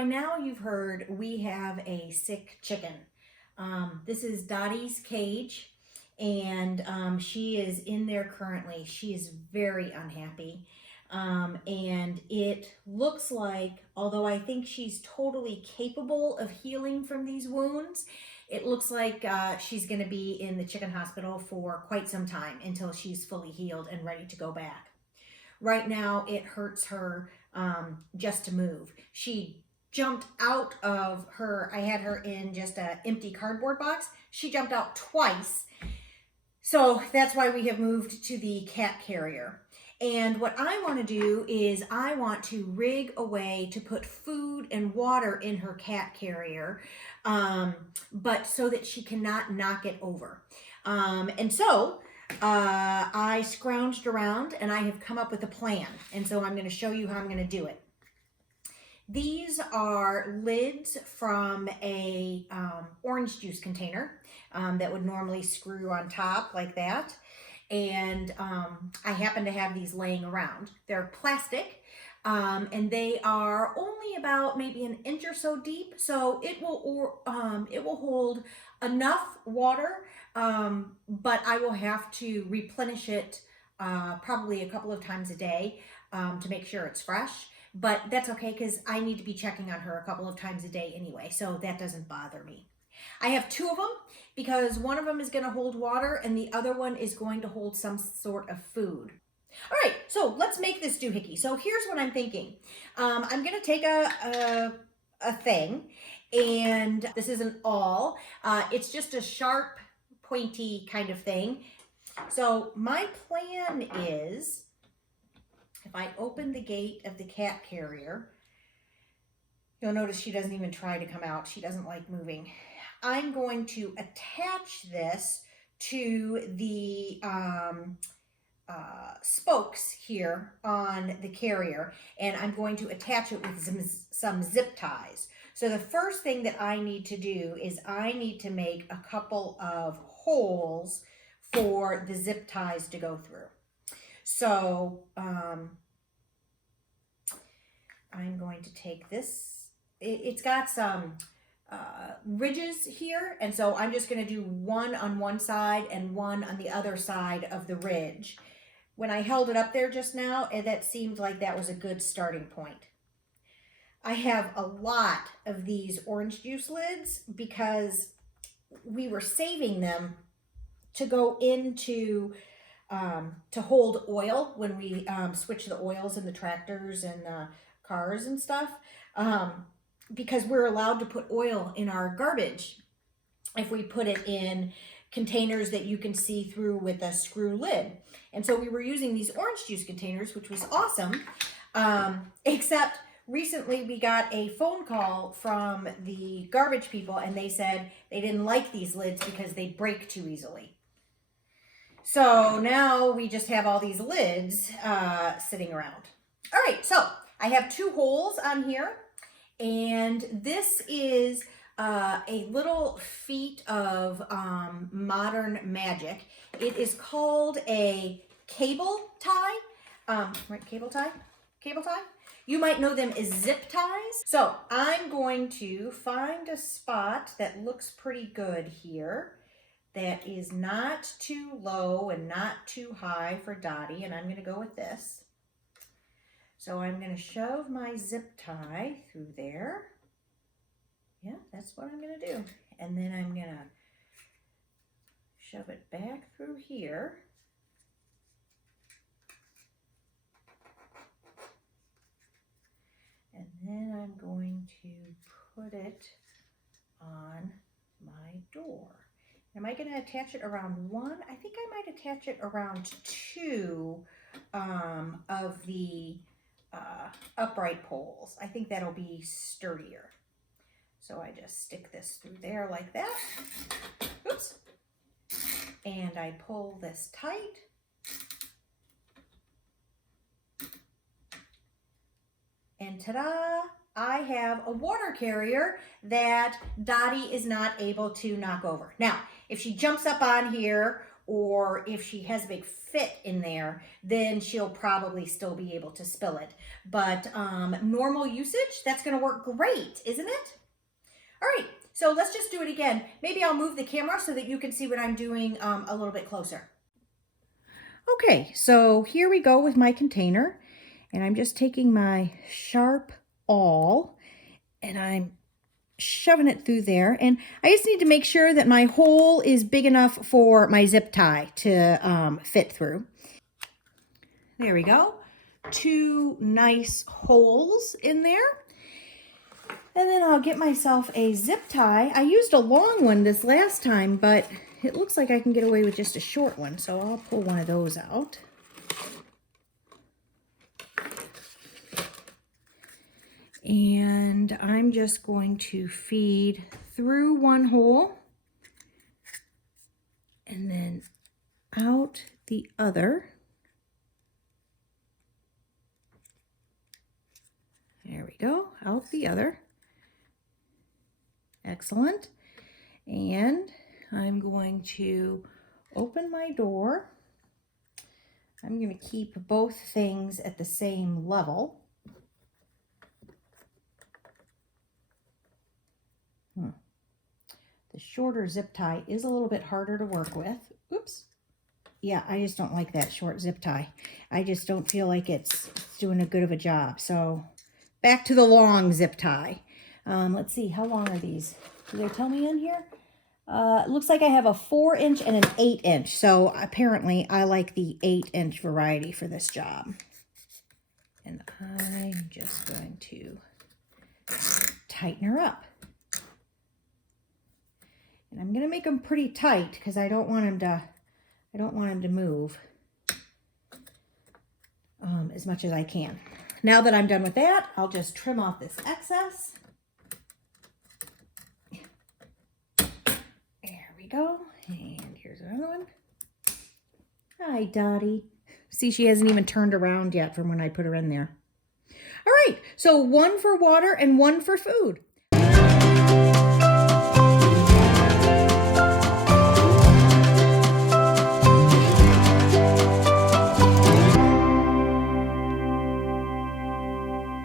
by now you've heard we have a sick chicken. This is Dottie's cage, and she is in there currently. She is very unhappy. And it looks like, although I think she's totally capable of healing from these wounds, it looks like she's going to be in the chicken hospital for quite some time until she's fully healed and ready to go back. Right now, it hurts her just to move. She jumped out of her, I had her in just an empty cardboard box. She jumped out twice. So that's why we have moved to the cat carrier. And what I want to do is I want to rig a way to put food and water in her cat carrier, but so that she cannot knock it over. I scrounged around and I have come up with a plan. And so I'm going to show you how I'm going to do it. These are lids from a orange juice container that would normally screw on top like that. And I happen to have these laying around. They're plastic, and they are only about maybe an inch or so deep, so it will hold enough water, but I will have to replenish it probably a couple of times a day to make sure it's fresh. But that's okay because I need to be checking on her a couple of times a day anyway, so that doesn't bother me. I have two of them because one of them is going to hold water and the other one is going to hold some sort of food. All right, so let's make this doohickey. So here's what I'm thinking. I'm going to take a thing, and this isn't all. It's just a sharp, pointy kind of thing. So my plan is, if I open the gate of the cat carrier, you'll notice she doesn't even try to come out. She doesn't like moving. I'm going to attach this to the spokes here on the carrier, and I'm going to attach it with some zip ties. So the first thing that I need to do is I need to make a couple of holes for the zip ties to go through. So I'm going to take this. It's got some ridges here, and so I'm just going to do one on one side and one on the other side of the ridge. When I held it up there just now, that seemed like that was a good starting point. I have a lot of these orange juice lids because we were saving them to go into to hold oil when we switch the oils in the tractors and the cars and stuff. Because we're allowed to put oil in our garbage if we put it in containers that you can see through with a screw lid. And so we were using these orange juice containers, which was awesome, except recently we got a phone call from the garbage people, and they said they didn't like these lids because they break too easily. So now we just have all these lids sitting around. All right, so I have two holes on here. And this is a little feat of modern magic. It is called a cable tie. Right, cable tie? Cable tie? You might know them as zip ties. So I'm going to find a spot that looks pretty good here, that is not too low and not too high for Dottie, and I'm going to go with this. So I'm going to shove my zip tie through there. Yeah, that's what I'm going to do. And then I'm going to shove it back through here. And then I'm going to put it on my door. Am I going to attach it around one? I think I might attach it around two of the upright poles. I think that'll be sturdier. So I just stick this through there like that. Oops. And I pull this tight. And ta-da! I have a water carrier that Dottie is not able to knock over. Now, if she jumps up on here or if she has a big fit in there, then she'll probably still be able to spill it. But normal usage, that's going to work great, isn't it? All right, so let's just do it again. Maybe I'll move the camera so that you can see what I'm doing a little bit closer. Okay, so here we go with my container, and I'm just taking my sharp awl and I'm shoving it through there, and I just need to make sure that my hole is big enough for my zip tie to fit through. There we go. 2 nice holes in there. And then I'll get myself a zip tie. I used a long one this last time, but it looks like I can get away with just a short one, so I'll pull one of those out. And I'm just going to feed through one hole and then out the other. There we go, out the other. Excellent. And I'm going to open my door. I'm going to keep both things at the same level. The shorter zip tie is a little bit harder to work with. Oops. Yeah, I just don't like that short zip tie. I just don't feel like it's doing a good of a job. So back to the long zip tie. Let's see, how long are these? Do they tell me in here? It looks like I have a 4-inch and an 8-inch. So apparently I like the 8-inch variety for this job. And I'm just going to tighten her up. And I'm going to make them pretty tight because I don't want him to move as much as I can. Now that I'm done with that, I'll just trim off this excess. There we go. And here's another one. Hi, Dottie. See, she hasn't even turned around yet from when I put her in there. All right, so 1 for water and 1 for food.